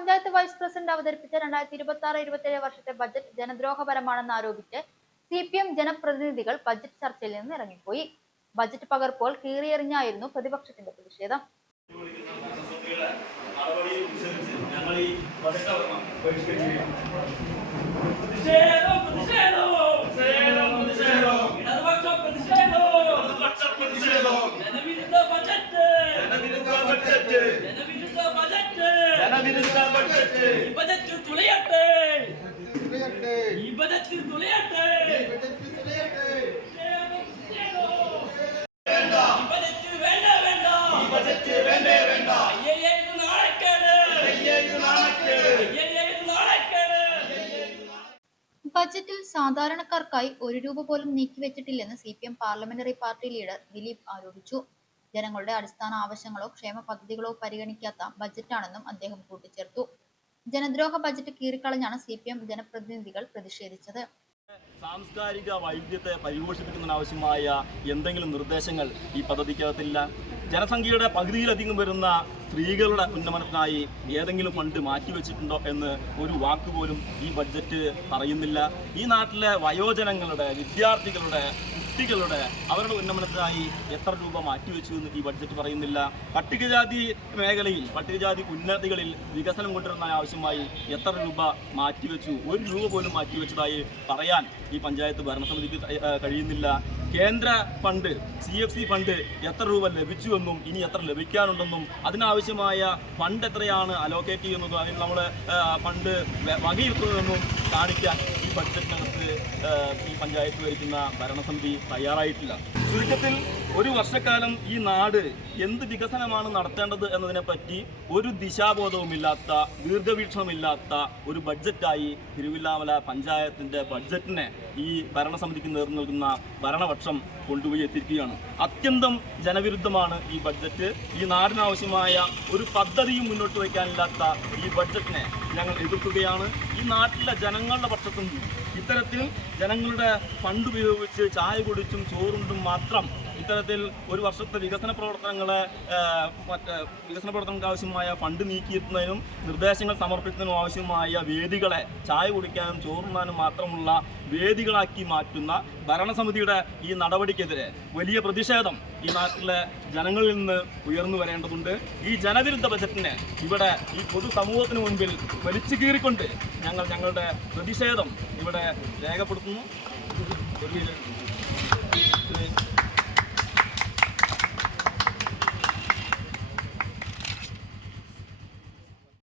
Panchayat vice president അവതരിപ്പിച്ച 2026-27 വർഷത്തെ budget ജനദ്രോഹപരമാണെന്ന് ആരോപിച്ച് CPM ജനപ്രതിനിധികൾ ബജറ്റ് ചർച്ചയിൽ നിന്ന് ഇറങ്ങിപ്പോയി. ബജറ്റ് പകർപ്പോൾ കീറിയെറിഞ്ഞായിരുന്നു പ്രതിപക്ഷത്തിന്റെ പ്രതിഷേധം. ബജറ്റിൽ സാധാരണക്കാർക്കായി ₹1 പോലും നീക്കിവെച്ചിട്ടില്ലെന്ന് CPM parliamentary party leader Dileep ആരോപിച്ചു. ജനങ്ങളുടെ അടിസ്ഥാന ആവശ്യങ്ങളോ ക്ഷേമ പദ്ധതികളോ പരിഗണിക്കാത്ത ബജറ്റാണെന്നും അദ്ദേഹം കൂട്ടിച്ചേർത്തു. ജനദ്രോഹ ബജറ്റ് കീറിക്കളഞ്ഞാണ് CPM ജനപ്രതിനിധികൾ പ്രതിഷേധിച്ചത്. സാംസ്കാരിക വൈവിധ്യത്തെ പരിപോഷിപ്പിക്കുന്നതിനാവശ്യമായ എന്തെങ്കിലും നിർദ്ദേശങ്ങൾ ഈ പദ്ധതിക്കകത്തില്ല. ജനസംഖ്യയുടെ പകുതിയിലധികം വരുന്ന സ്ത്രീകളുടെ ഉന്നമനത്തിനായി ഏതെങ്കിലും ഫണ്ട് മാറ്റിവെച്ചിട്ടുണ്ടോ എന്ന് ഒരു വാക്കുപോലും ഈ ബഡ്ജറ്റ് പറയുന്നില്ല. ഈ നാട്ടിലെ വയോജനങ്ങളുടെ, വിദ്യാർത്ഥികളുടെ, കുട്ടികളുടെ അവരുടെ ഉന്നമനത്തിനായി എത്ര രൂപ മാറ്റിവെച്ചു എന്ന് ഈ ബഡ്ജറ്റ് പറയുന്നില്ല. പട്ടികജാതി മേഖലയിൽ, പട്ടികജാതി ഉന്നതികളിൽ വികസനം കൊണ്ടുവരുന്ന ആവശ്യമായി എത്ര രൂപ മാറ്റിവെച്ചു? ₹1 പോലും മാറ്റിവെച്ചതായി പറയാൻ ഈ പഞ്ചായത്ത് ഭരണസമിതിക്ക് കഴിയുന്നില്ല. കേന്ദ്ര ഫണ്ട്, CFC ഫണ്ട് എത്ര രൂപ ലഭിച്ചുവെന്നും ഇനി എത്ര ലഭിക്കാനുണ്ടെന്നും അതിനാവശ്യമായ ഫണ്ട് എത്രയാണ് അലോക്കേറ്റ് ചെയ്യുന്നതും അതിന് നമ്മൾ ഫണ്ട് വകയിരുത്തുന്നതെന്നും കാണിക്കാൻ ഈ ബഡ്ജറ്റിനകത്ത് ഈ പഞ്ചായത്ത് ഭരിക്കുന്ന ഭരണസമിതി തയ്യാറായിട്ടില്ല. ചുരുക്കത്തിൽ ഒരു വർഷക്കാലം ഈ നാട് എന്ത് വികസനമാണ് നടത്തേണ്ടത് എന്നതിനെപ്പറ്റി ഒരു ദിശാബോധവുമില്ലാത്ത, ദീർഘവീക്ഷണമില്ലാത്ത ഒരു ബഡ്ജറ്റായി തിരുവില്ലാമല പഞ്ചായത്തിൻ്റെ ബഡ്ജറ്റിനെ ഈ ഭരണസമിതിക്ക് നേർന്നു നൽകുന്ന ഭരണപക്ഷം കൊണ്ടുപോയി എത്തിക്കുകയാണ്. അത്യന്തം ജനവിരുദ്ധമാണ് ഈ ബഡ്ജറ്റ്. ഈ നാടിനാവശ്യമായ ഒരു പദ്ധതിയും മുന്നോട്ട് വയ്ക്കാനില്ലാത്ത ഈ ബഡ്ജറ്റിനെ ഞങ്ങൾ എതിർക്കുകയാണ്. ഈ നാട്ടിലെ ജനങ്ങളുടെ പക്ഷത്തും ഇത്തരത്തിൽ ജനങ്ങളുടെ ഫണ്ട് ഉപയോഗിച്ച് ചായ കുടിച്ചും ചോറുണ്ടും മാത്രം ഇത്തരത്തിൽ ഒരു വർഷത്തെ വികസന പ്രവർത്തനങ്ങൾക്ക് ആവശ്യമായ ഫണ്ട് നീക്കിയെത്തുന്നതിനും നിർദ്ദേശങ്ങൾ സമർപ്പിക്കുന്നതിനും ആവശ്യമായ വേദികളെ ചായ കുടിക്കാനും ചോറുണ്ണാനും മാത്രമുള്ള വേദികളാക്കി മാറ്റുന്ന ഭരണസമിതിയുടെ ഈ നടപടിക്കെതിരെ വലിയ പ്രതിഷേധം ഈ നാട്ടിലെ ജനങ്ങളിൽ നിന്ന് ഉയർന്നു വരേണ്ടതുണ്ട്. ഈ ജനവിരുദ്ധ ബജറ്റിനെ ഇവിടെ ഈ പൊതുസമൂഹത്തിന് മുൻപിൽ വലിച്ചു കീറിക്കൊണ്ട് ഞങ്ങളുടെ പ്രതിഷേധം ഇവിടെ രേഖപ്പെടുത്തുന്നു.